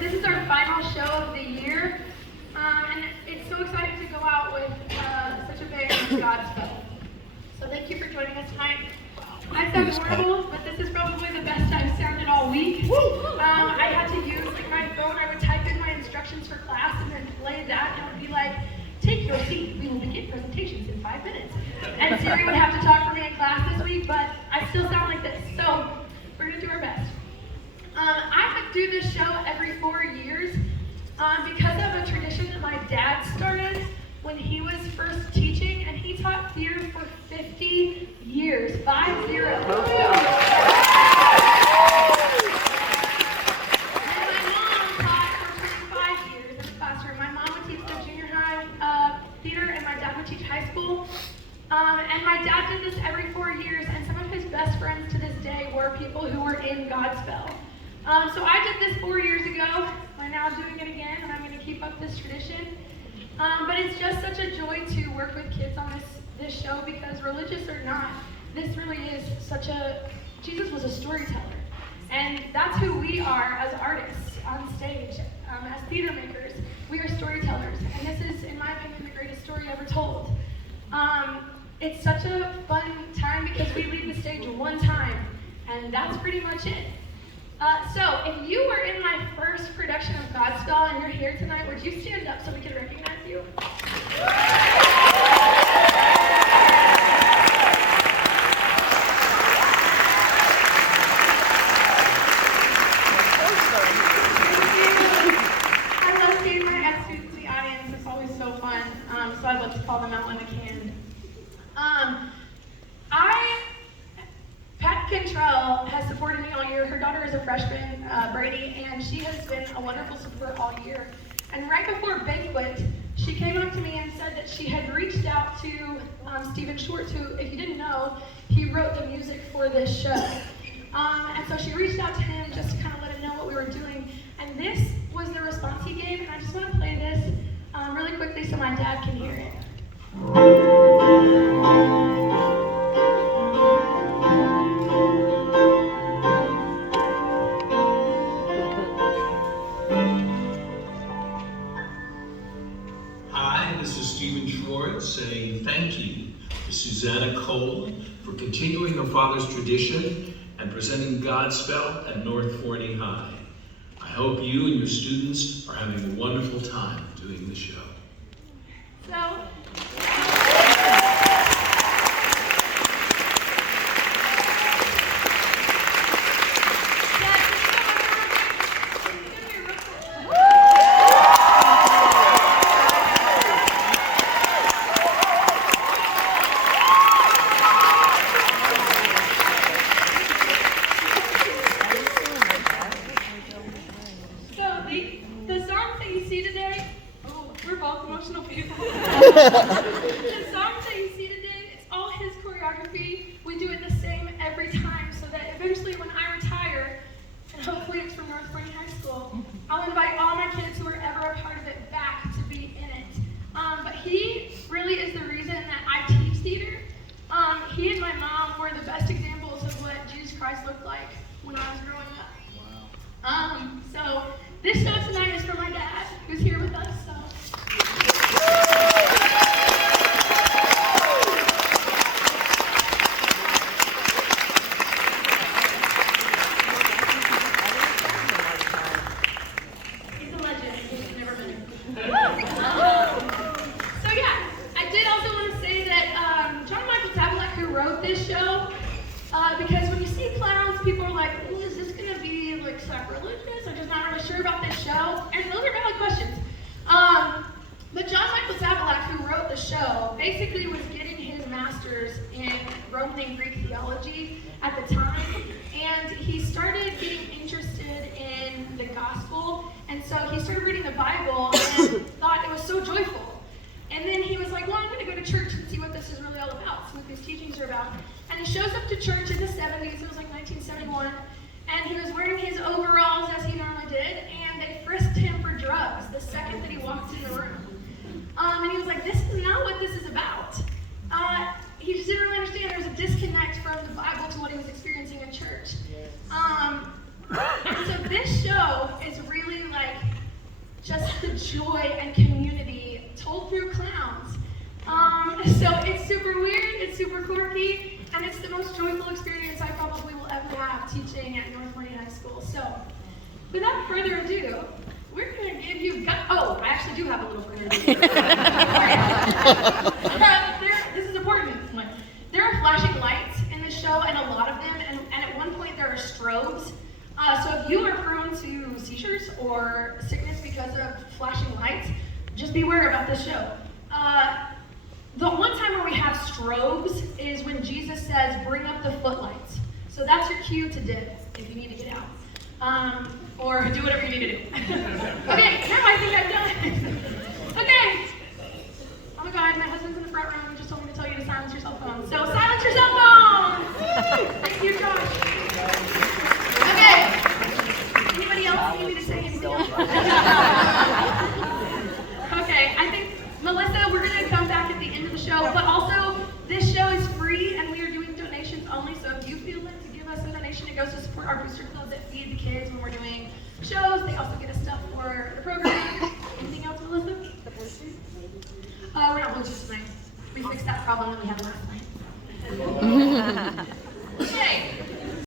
This is our final show of the year, and it's so exciting to go out with such a big GSpell. So thank you for joining us tonight. I sound horrible, but this is probably the best I've sounded all week. I had to use my phone. I would type in my instructions for class and then play that, and it would be like, "Take your seat. We will begin presentations in 5 minutes." And Siri would have to talk for me in class this week, but I still sound like this. So we're gonna do our best. I do this show every 4 years because of a tradition that my dad started when he was first teaching, and he taught theater for 50 years, 50. And my mom taught for 25 years in the classroom. My mom would teach the junior high theater, and my dad would teach high school. And my dad did this every 4 years, and some of his best friends to this day were people who were in GSpell. So I did this 4 years ago. We're now doing it again, and I'm going to keep up this tradition. But it's just such a joy to work with kids on this show, because religious or not, this really is such a, Jesus was a storyteller. And that's who we are as artists on stage, as theater makers. We are storytellers, and this is, in my opinion, the greatest story ever told. It's such a fun time because we leave the stage one time, and that's pretty much it. So if you were in my first production of GSpell and you're here tonight, would you stand up so we can recognize you? I love seeing my ex-students in the audience. It's always so fun. So I'd love to call them out when I can. Pat Cantrell has supported me all year. Her daughter is a freshman, Brady, and she has been a wonderful support all year. And right before banquet, she came up to me and said that she had reached out to Schwartz, who, if you didn't know, he wrote the music for this show. And so she reached out to him just to kind of let him know what we were doing. And this was the response he gave, and I just want to play this really quickly so my dad can hear it. Schwartz saying thank you to Susanna Cole for continuing her father's tradition and presenting GSpell at North Forney High. I hope you and your students are having a wonderful time doing the show. The songs that you see today, it's all his choreography. We do it the same every time, so that eventually when I retire, and hopefully it's from North Forney High School, I'll invite all my kids who were ever a part of it back to be in it. But he really is the reason that I teach theater. He and my mom were the best examples of what Jesus Christ looked like when I was growing up. Wow. So this show tonight is for my dad, who's here with us. So. Because when you see clowns, people are like, "Ooh, is this going to be like sacrilegious? I'm just not really sure about this show." And those are valid questions. But John Michael Zavalak, who wrote the show, basically was getting his master's in Roman and Greek theology at the time, and he started getting interested in the gospel, and so he started reading the Bible and thought it was so joyful. And then he was like, well, I'm going to go to church and see what this is really all about, see what these teachings are about. And he shows up to church in the 70s, it was like 1971, and he was wearing his overalls as he normally did, and they frisked him for drugs the second that he walked in the room. And he was like, this is not what this is about. He just didn't really understand there was a disconnect from the Bible to what he was experiencing in church. And so this show is really like just the joy and community told through clowns. So it's super weird, it's super quirky, and it's the most joyful experience I probably will ever have teaching at North Forney High School. So without further ado, we're going to give you, I actually do have a little further ado. This is important. There are flashing lights in this show, and a lot of them, and at one point there are strobes. So if you are prone to seizures or sickness because of flashing lights, just beware about this show. The one time where we have strobes is when Jesus says, bring up the footlights. So that's your cue to dip if you need to get out. Or do whatever you need to do. Okay, now I think I'm done. Okay. Oh my God, my husband's in the front row and just told me to tell you to silence your cell phone. So silence your cell phone! Thank you, Josh. Okay. Anybody else need me to say anything else? Okay, I think, Melissa, we're going to come back at the end of the show, but also, this show is free and we are doing donations only, so if you feel like to give us a donation, it goes to support our booster club that feed the kids when we're doing shows. They also get us stuff for the program. Anything else, Melissa? The posters? We're not posters tonight. We fixed that problem that we had last night.